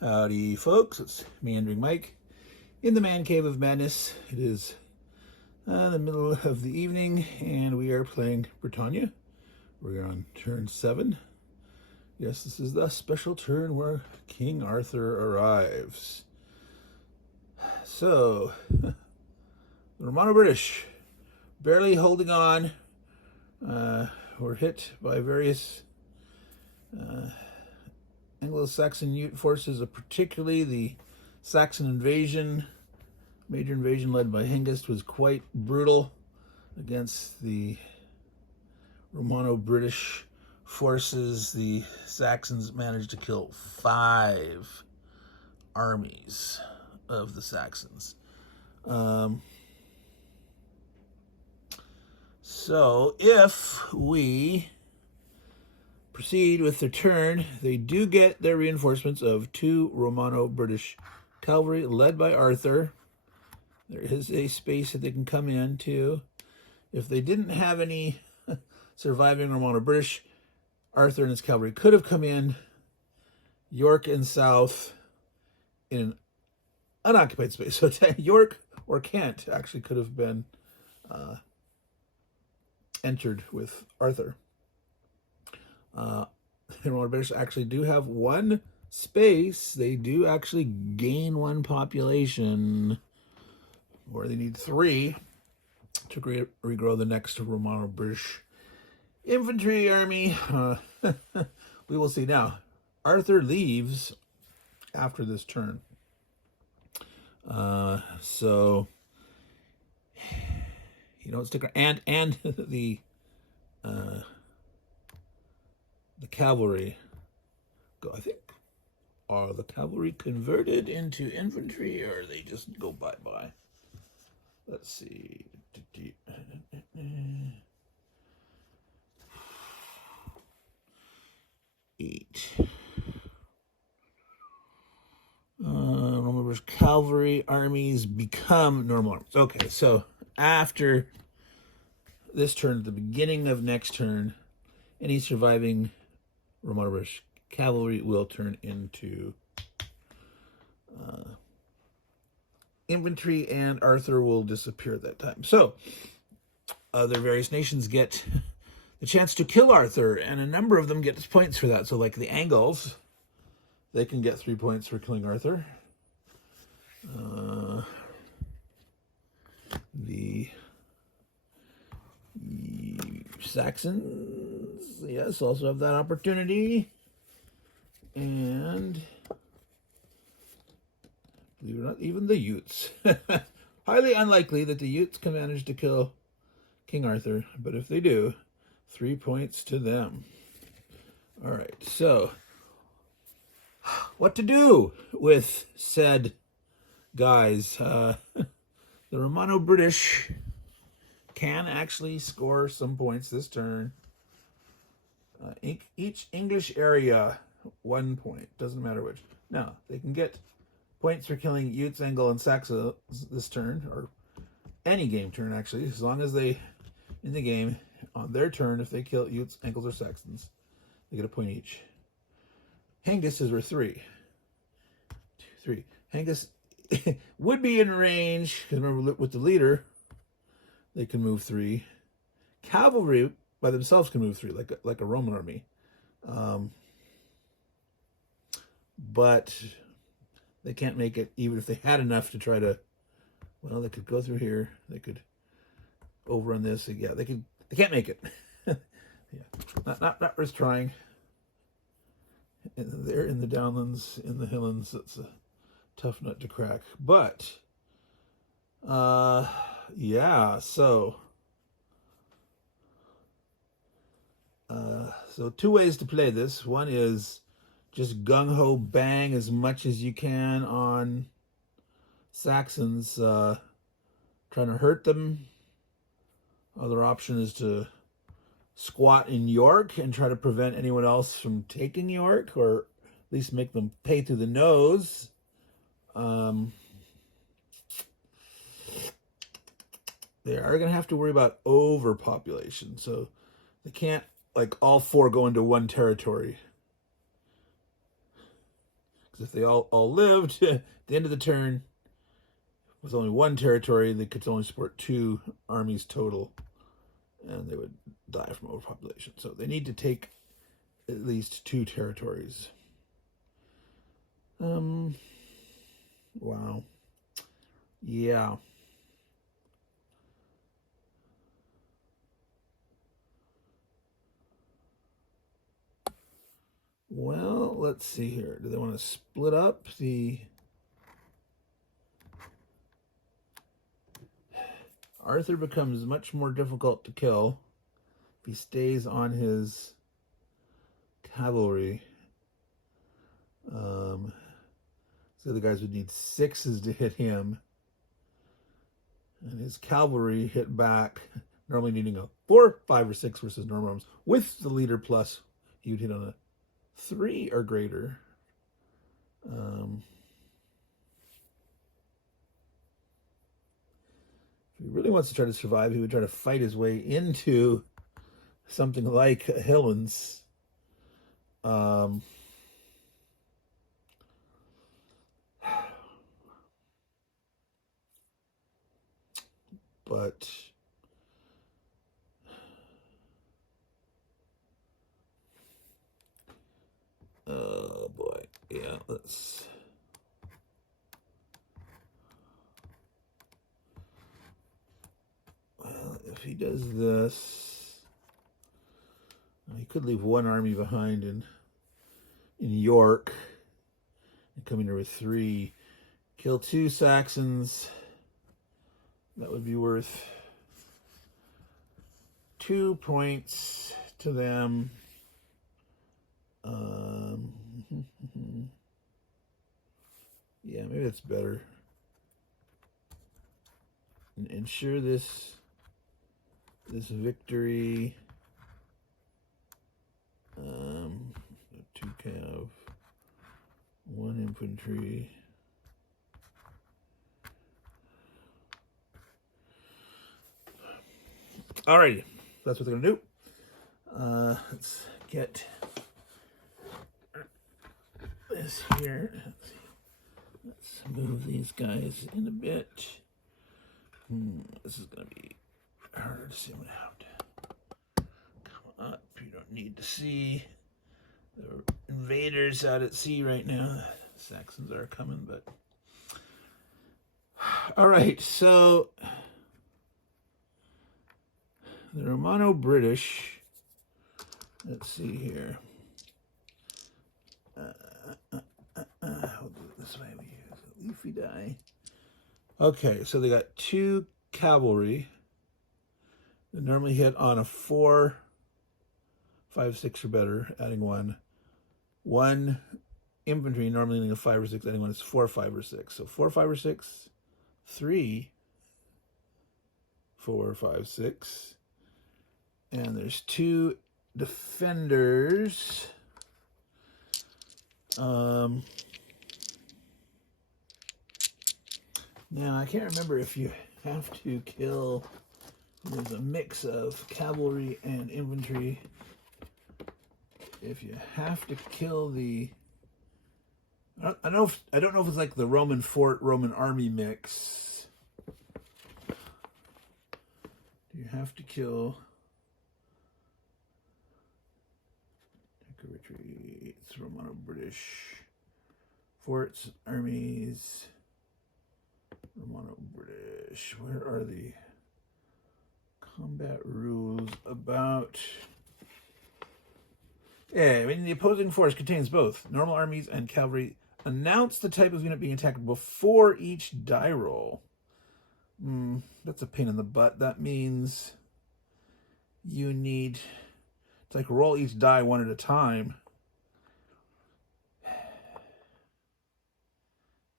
Howdy, folks. It's Meandering Mike in the Man Cave of Madness. It is the middle of the evening, and we are playing Britannia. We're on turn 7. Yes, this is the special turn where King Arthur arrives. So, the Romano-British barely holding on. Were hit by various Anglo-Saxon forces, particularly the Saxon invasion. Major invasion led by Hengist was quite brutal against the Romano-British forces. The Saxons managed to kill 5 armies of the Saxons. So if we proceed with their turn, they do get their reinforcements of 2 Romano-British cavalry led by Arthur. There is a space that they can come into. If they didn't have any surviving Romano-British, Arthur and his cavalry could have come in York and south in an unoccupied space. So York or Kent actually could have been entered with Arthur. The Romano-British actually do have 1 space. They do actually gain 1 population, where they need 3 to regrow the next Romano-British infantry army. We will see. Now, Arthur leaves after this turn. So you don't stick around. And the cavalry go, I think. Are the cavalry converted into infantry, or are they just go bye-bye? Let's see. 8. Roman cavalry armies become normal armies. Okay, so after this turn, at the beginning of next turn, any surviving Romano-British cavalry will turn into infantry, and Arthur will disappear at that time. So other various nations get the chance to kill Arthur, and a number of them get points for that. So like the Angles, they can get 3 points for killing Arthur. The Saxons, yes, also have that opportunity. And believe it or not, even the Utes. Highly unlikely that the Utes can manage to kill King Arthur, but if they do, 3 points to them. All right, so what to do with said guys? The Romano-British can actually score some points this turn. Each English area, 1 point. Doesn't matter which. Now, they can get points for killing Utes, Angles, and Saxons this turn, or any game turn, actually, as long as they, in the game, on their turn, if they kill Utes, Angles, or Saxons, they get a point each. Hengist is worth 3. 2, 3. Hengist would be in range, because remember, with the leader, they can move 3. Cavalry by themselves can move 3, like a Roman army. But they can't make it, even if they had enough to try to, well, they could go through here. They could overrun this. Yeah, they can't make it. Yeah, not worth trying. They're in the downlands, in the highlands. It's a tough nut to crack. But, yeah, so 2 ways to play this. One is just gung-ho bang as much as you can on Saxons, trying to hurt them. Other option is to squat in York and try to prevent anyone else from taking York, or at least make them pay through the nose. They are going to have to worry about overpopulation, so they can't, like, all 4 go into one territory. Because if they all lived at the end of the turn with only one territory, they could only support 2 armies total, and they would die from overpopulation. So they need to take at least 2 territories. Wow. Yeah. Well, let's see here. Do they want to split up the... Arthur becomes much more difficult to kill if he stays on his cavalry. So the guys would need 6s to hit him. And his cavalry hit back, normally needing a 4, 5, or 6 versus normal arms. With the leader plus, he would hit on a 3 or greater. If he really wants to try to survive, he would try to fight his way into something like Hillens. But oh boy, yeah, let's... Well, if he does this, he could leave 1 army behind in York and come in here with 3, kill 2 Saxons. That would be worth 2 points to them. Yeah, maybe that's better. Ensure this victory. 2 cav, 1 infantry. Alrighty, that's what they're gonna do. Let's get this here. Let's move these guys in a bit. This is gonna be harder to zoom out. Come up. You don't need to see the invaders out at sea right now. The Saxons are coming, but all right. So the Romano-British. Let's see here. We'll do it this way. We use a leafy die. Okay, so they got 2 cavalry. They normally hit on a 4, 5, 6 or better, adding 1. 1 infantry, normally needing a 5 or 6, adding 1 is 4, 5 or 6. So 4, 5 or 6, 3, 4, 5, 6. And there's 2 defenders. Now, I can't remember if you have to kill... There's a mix of cavalry and infantry. If you have to kill the... I don't know if it's like the Roman fort, Roman army mix. Do you have to kill... Retreats, Romano-British forts, armies, Romano-British. Where are the combat rules about? Yeah, I mean, the opposing force contains both normal armies and cavalry. Announce the type of unit being attacked before each die roll. That's a pain in the butt. That means you need... It's like roll each die 1 at a time.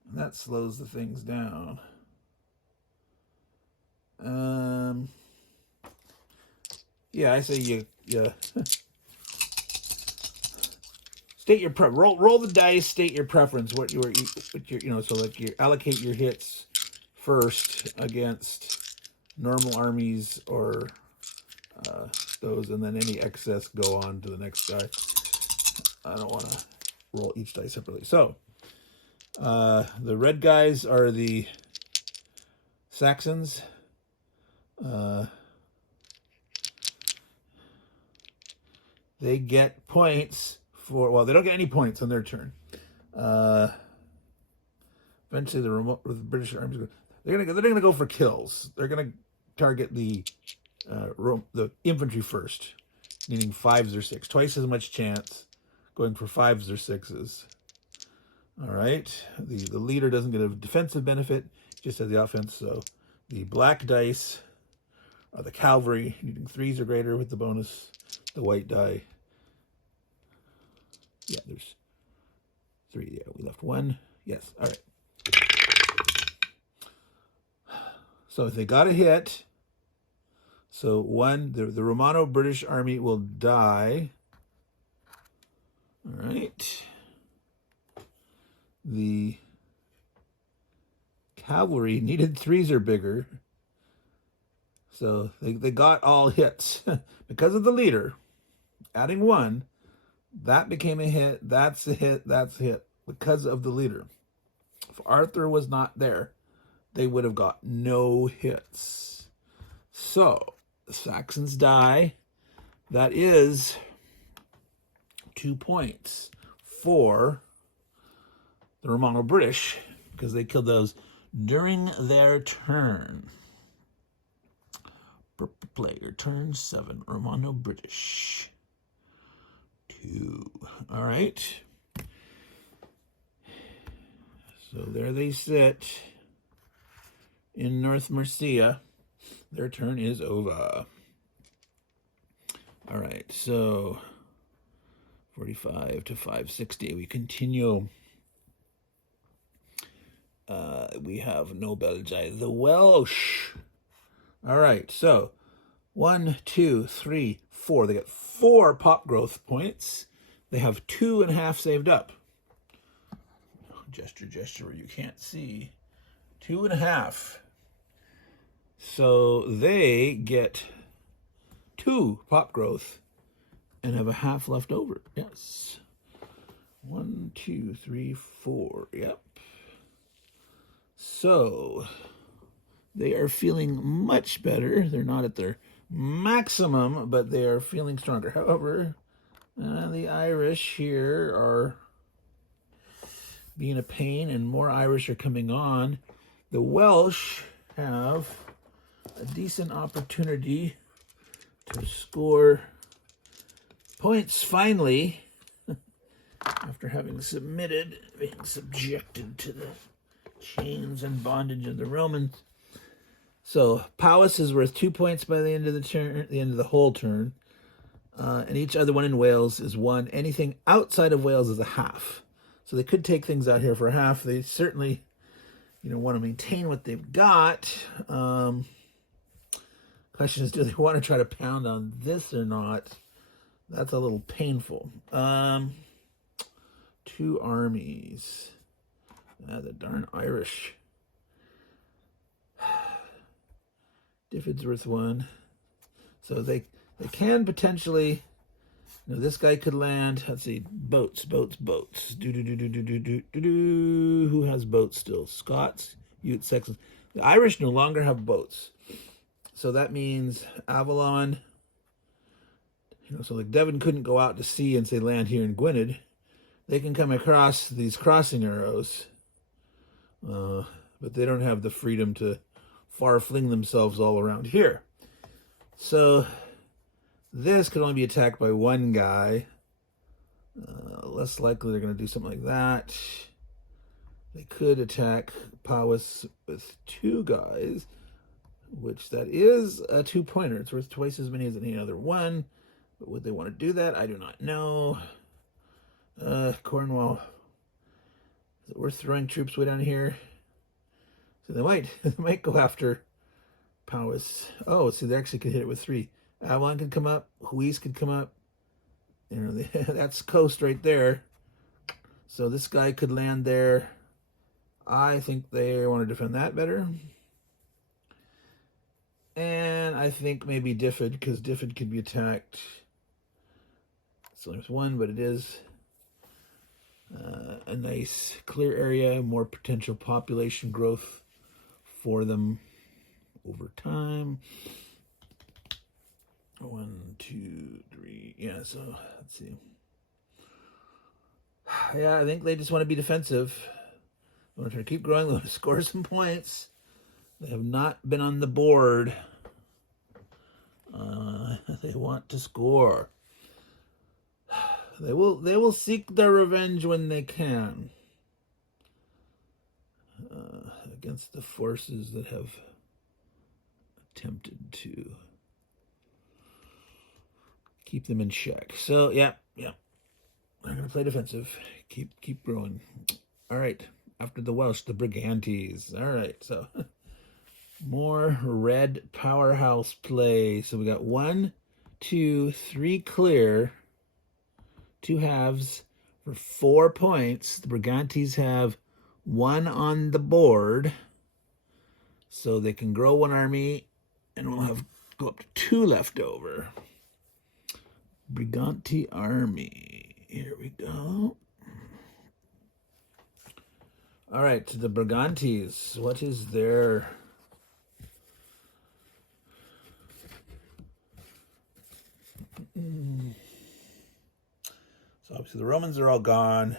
And that slows the things down. Yeah, I say you state your roll the dice, state your preference, what your so like you allocate your hits first against normal armies or those, and then any excess go on to the next guy. I don't want to roll each die separately. So The red guys are the Saxons. They get points for, well, they don't get any points on their turn. Eventually, the British army, they're gonna go for kills. They're gonna target the infantry first, meaning 5s or 6, twice as much chance going for 5s or 6s. All right, the leader doesn't get a defensive benefit, just has the offense. So the black dice are the cavalry, needing 3s or greater with the bonus. The white die, yeah, there's 3. Yeah, we left 1. Yes, all right. So if they got a hit, so 1, the Romano-British army will die. All right. The cavalry needed 3s or bigger. So they got all hits. Because of the leader, adding 1, that became a hit, that's a hit, that's a hit, because of the leader. If Arthur was not there, they would have got no hits. So the Saxons die. That is 2 points for the Romano-British, because they killed those during their turn. Player turn 7, Romano-British 2. All right. So there they sit in North Mercia. Their turn is over. All right, so 45 to 560. We continue. We have no Belgi. The Welsh. All right, so 1, 2, 3, 4. They get 4 pop growth points. They have 2.5 saved up. Gesture where you can't see. 2.5. So they get 2 pop growth and have a half left over. Yes. 1, 2, 3, 4. Yep. So they are feeling much better. They're not at their maximum, but they are feeling stronger. However, the Irish here are being a pain, and more Irish are coming on. The Welsh have a decent opportunity to score points finally, after having being subjected to the chains and bondage of the Romans. So Powys is worth 2 points by the end of the turn, the end of the whole turn, and each other one in Wales is 1. Anything outside of Wales is a half. So they could take things out here for a half. They certainly, want to maintain what they've got. Question is, do they want to try to pound on this or not? That's a little painful. 2 armies. The darn Irish. Diffid's worth 1. So they can potentially, this guy could land. Let's see, boats. Who has boats still? Scots, Utes, Saxons. The Irish no longer have boats. So that means Avalon. So like Devon couldn't go out to sea and say land here in Gwynedd. They can come across these crossing arrows, but they don't have the freedom to far fling themselves all around here. So this could only be attacked by 1 guy. Less likely they're going to do something like that. They could attack Powys with 2 guys, which that is a 2-pointer. It's worth twice as many as any other one. But would they want to do that? I do not know. Cornwall. Is it worth throwing troops way down here? So they might go after Powys. Oh, see, they actually could hit it with 3. Avalon could come up. Huis could come up. That's coast right there. So this guy could land there. I think they want to defend that better. And I think maybe Diffid, because Diffid could be attacked. So there's 1, but it is a nice clear area, more potential population growth for them over time. 1, 2, 3. Yeah, so let's see. Yeah, I think they just want to be defensive. They want to try to keep growing. They want to score some points. They have not been on the board. They want to score. They will seek their revenge when they can against the forces that have attempted to keep them in check. So yeah, they're gonna play defensive. Keep growing. All right. After the Welsh, the Brigantes. All right. So more red powerhouse play. So we got 1, 2, 3 clear. 2 halves for 4 points. The Brigantes have 1 on the board, so they can grow 1 army, and we'll have go up to 2 left over. Brigante army. Here we go. All right, the Brigantes. What is their So obviously the Romans are all gone.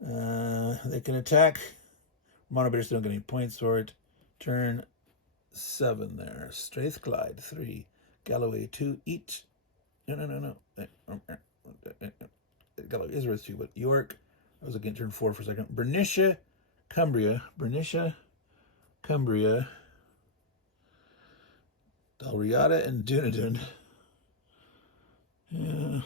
They can attack. Monobaters don't get any points for it. Turn 7 there. Strathclyde 3. Galloway 2 each. No. Galloway is worth 2, but York. I was looking at turn 4 for a second. Bernicia, Cumbria. Dalriada and Dunedin. Yeah.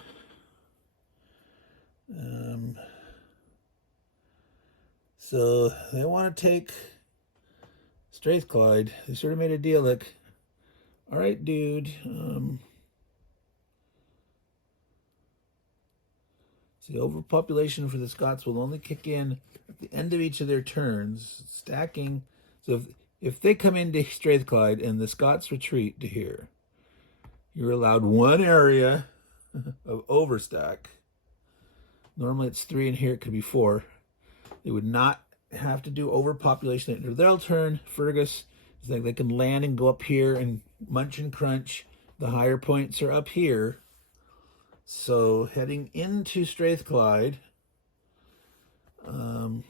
So they want to take Strathclyde. They sort of made a deal like, all right, dude. So the overpopulation for the Scots will only kick in at the end of each of their turns, stacking. So if they come into Strathclyde and the Scots retreat to here, you're allowed 1 area of overstack. Normally it's 3, and here it could be 4. They would not have to do overpopulation into their turn. Fergus is like they can land and go up here and munch and crunch. The higher points are up here. So heading into Strathclyde, we'll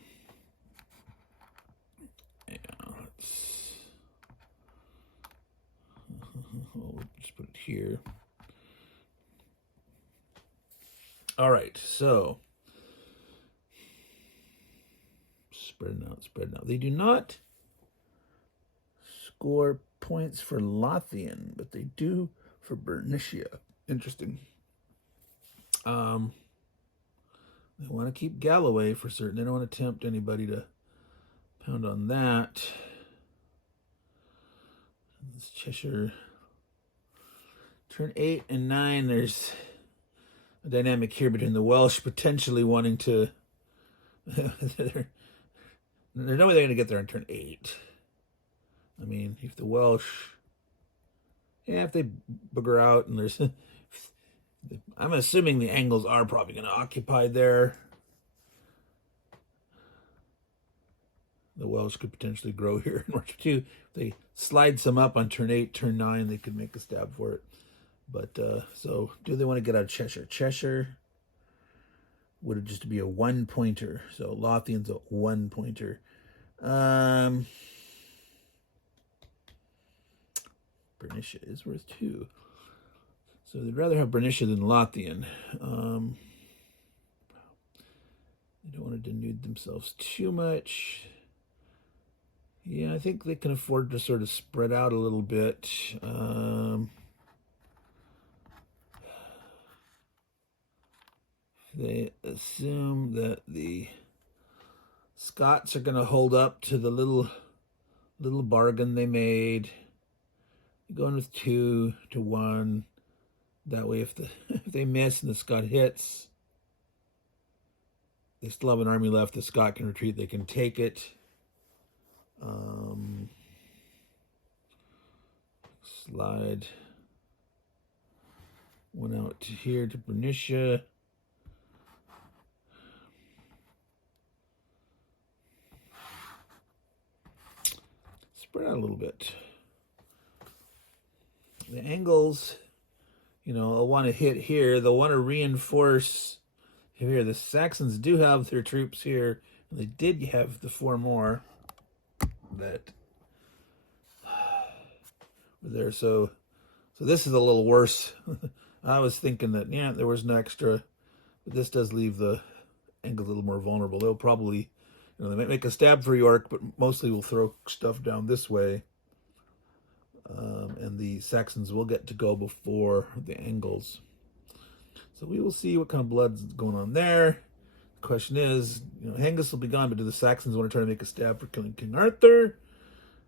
just put it here. All right, so spreading out. They do not score points for Lothian, but they do for Bernicia. Interesting. They want to keep Galloway for certain. They don't want to tempt anybody to pound on that. This Cheshire. Turn 8 and 9, there's a dynamic here between the Welsh potentially wanting to... There's no way they're going to get there on turn 8. I mean, if the Welsh... Yeah, if they booger out and there's... I'm assuming the Angles are probably going to occupy there. The Welsh could potentially grow here in March 2. If they slide some up on turn 8, turn 9, they could make a stab for it. But, so, do they want to get out of Cheshire? Cheshire would just be a 1-pointer. So, Lothian's a 1-pointer. Bernicia is worth 2. So they'd rather have Bernicia than Lothian. They don't want to denude themselves too much. Yeah, I think they can afford to sort of spread out a little bit. They assume that the Scots are going to hold up to the little bargain they made. Going with 2 to 1. That way, if they miss and the Scot hits, they still have an army left. The Scot can retreat. They can take it. Slide 1 out to here to Bernicia. spread out a little bit. The Angles, you know, will want to hit here. They'll want to reinforce here. The Saxons do have their troops here. They did have the 4 more that were there. So this is a little worse. I was thinking that, yeah, there was an extra. But this does leave the Angles a little more vulnerable. They'll probably, you know, they might make a stab for York, but mostly will throw stuff down this way. And the Saxons will get to go before the Angles. So we will see what kind of blood's going on there. The question is, you know, Hengist will be gone, but do the Saxons want to try to make a stab for killing King Arthur?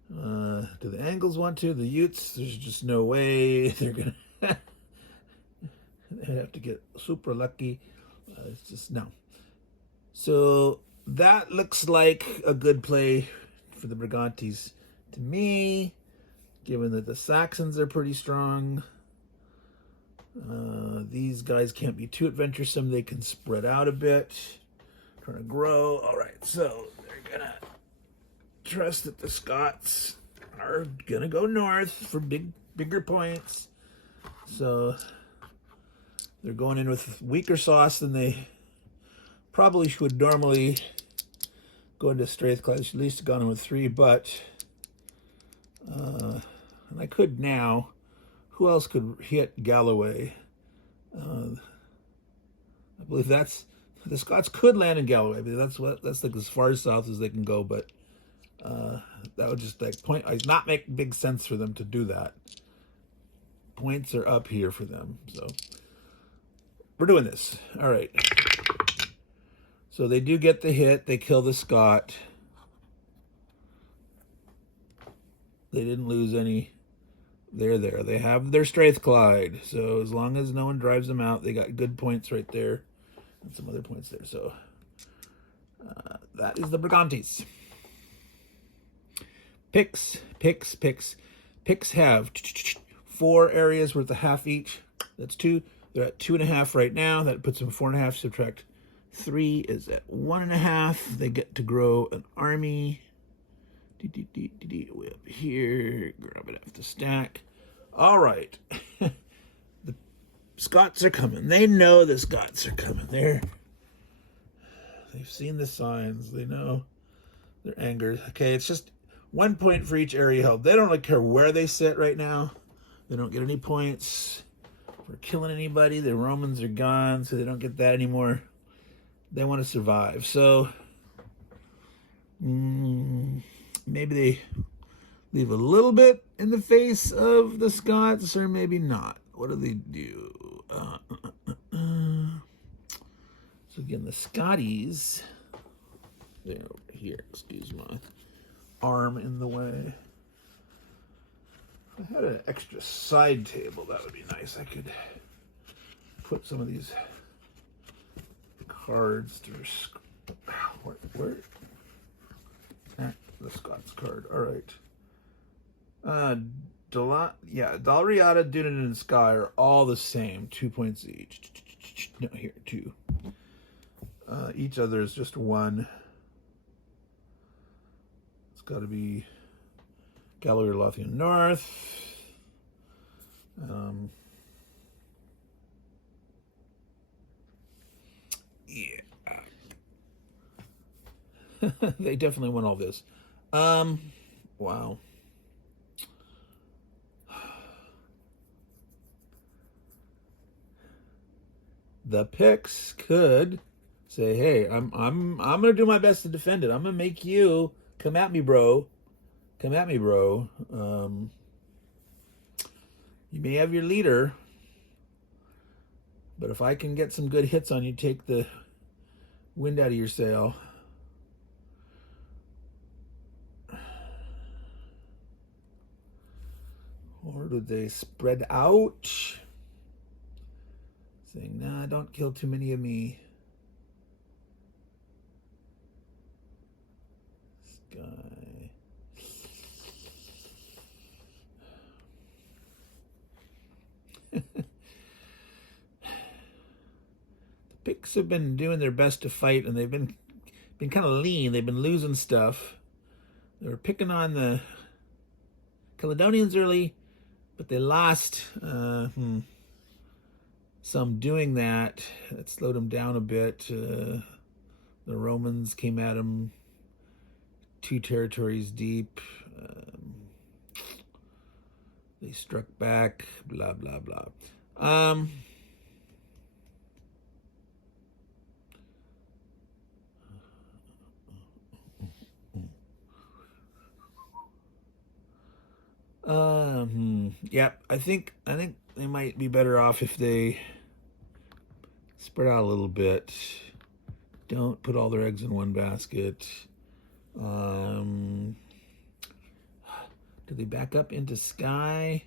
Do the Angles want to? The Utes, there's just no way. They're going to have to get super lucky. It's just, no. So that looks like a good play for the Brigantes to me, given that the Saxons are pretty strong. These guys can't be too adventuresome. They can spread out a bit, trying to grow. All right, so they're going to trust that the Scots are going to go north for bigger points. So they're going in with weaker sauce than they probably would normally go into Strathclyde. At least have gone in with 3, but and I could now. Who else could hit Galloway? I believe that's the Scots could land in Galloway. That's like as far south as they can go. But that would just not make big sense for them to do that. Points are up here for them, so we're doing this. All right. So they do get the hit. They kill the Scot. They didn't lose any. They're there. They have their Strathclyde. So as long as no one drives them out, they got good points right there. And some other points there. So that is the Brigantes. Picks. Picks have 4 areas worth a half each. That's 2. They're at 2.5 right now. That puts them 4.5. Subtract 3 is at 1.5. They get to grow an army. Way up here. Grab it off the stack. All right. The Scots are coming. They know the Scots are coming. They've seen the signs. They know they're angered. Okay, it's just 1 point for each area held. They don't really care where they sit right now. They don't get any points for killing anybody. The Romans are gone, so they don't get that anymore. They want to survive. So maybe they leave a little bit in the face of the Scots, or maybe not. What do they do? So again, the Scotties, they're over here. Excuse my arm in the way. If I had an extra side table, that would be nice. I could put some of these cards to where the Scots card. All right. Dalriada, Dunedain, and Skye are all the same. 2 points each. No, here, 2. Each other is just 1. It's got to be Galloway or Lothian North. Yeah. They definitely want all this. Wow. The Picts could say, "Hey, I'm gonna do my best to defend it. I'm gonna make you come at me, bro. Come at me, bro. You may have your leader, but if I can get some good hits on you, take the wind out of your sail." Or do they spread out? Saying, nah, don't kill too many of me. This guy. The Picts have been doing their best to fight, and they've been kind of lean. They've been losing stuff. They were picking on the Caledonians early, but they lost some doing that. It slowed them down a bit. The Romans came at them 2 territories deep. They struck back, blah, blah, blah. Yeah, I think they might be better off if they spread out a little bit. Don't put all their eggs in one basket. Do they back up into Sky?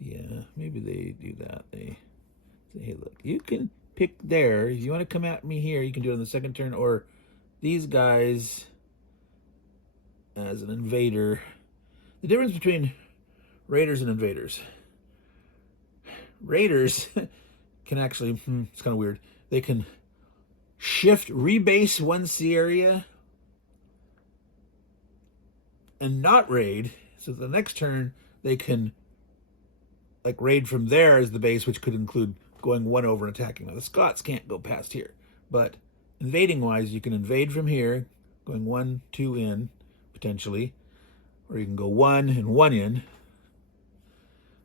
Yeah, maybe they do that. They say, hey, look, you can pick there. If you want to come at me here, you can do it on the second turn, or these guys as an invader. The difference between raiders and invaders. Raiders can actually, it's kind of weird. They can shift, rebase one sea area and not raid. So the next turn, they can like raid from there as the base, which could include going one over and attacking. Now the Scots can't go past here, but invading wise, you can invade from here, going 1, 2 in potentially, or you can go 1 and 1 in.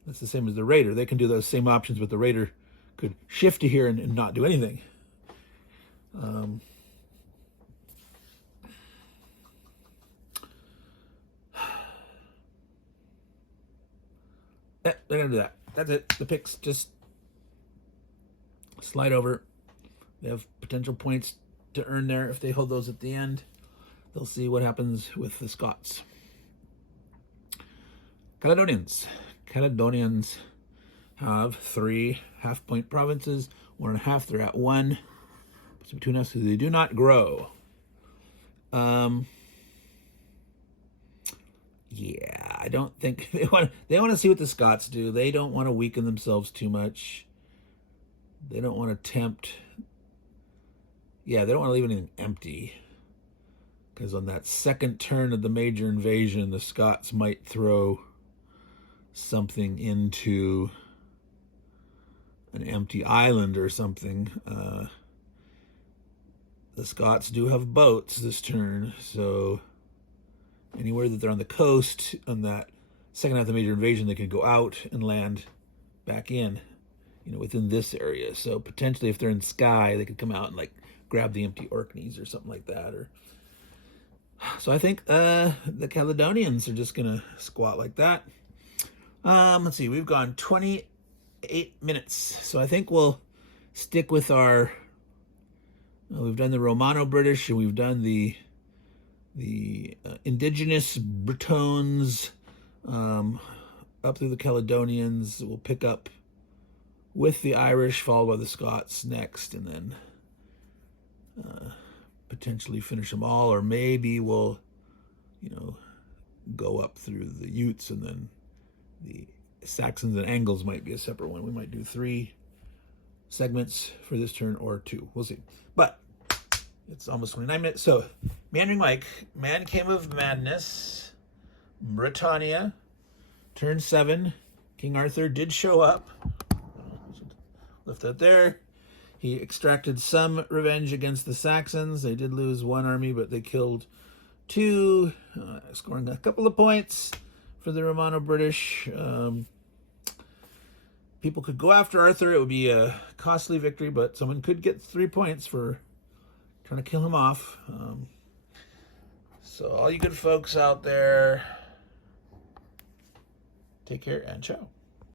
That's the same as the raider. They can do those same options, but the raider could shift to here and not do anything. They're gonna do that. That's it. The picks just slide over. They have potential points to earn there. If they hold those at the end, they'll see what happens with the Scots. Caledonians. Caledonians have 3 half-point provinces. 1.5, they're at 1. So between us, they do not grow. Yeah, I don't think they want to see what the Scots do. They don't want to weaken themselves too much. They don't want to tempt. Yeah, they don't want to leave anything empty. Because on that second turn of the major invasion, the Scots might throw something into an empty island or something. The Scots do have boats this turn, so anywhere that they're on the coast on that second half of the major invasion, they could go out and land back in, within this area. So potentially if they're in Skye, they could come out and like grab the empty Orkneys or something like that. So I think the Caledonians are just gonna squat like that. Let's see, we've gone 28 minutes. So I think we'll stick with our, we've done the Romano-British and we've done the indigenous Britons up through the Caledonians. We'll pick up with the Irish, followed by the Scots next, and then potentially finish them all, or maybe we'll, go up through the Utes, and then the Saxons and Angles might be a separate one. We might do 3 segments for this turn, or 2. We'll see. But it's almost 29 minutes. So, Meandering Mike, Man Came of Madness, Britannia, turn 7. King Arthur did show up. Left that there. He extracted some revenge against the Saxons. They did lose 1 army, but they killed 2, scoring a couple of points for the Romano-British. People could go after Arthur. It would be a costly victory, but someone could get 3 points for trying to kill him off. So all you good folks out there, take care and ciao.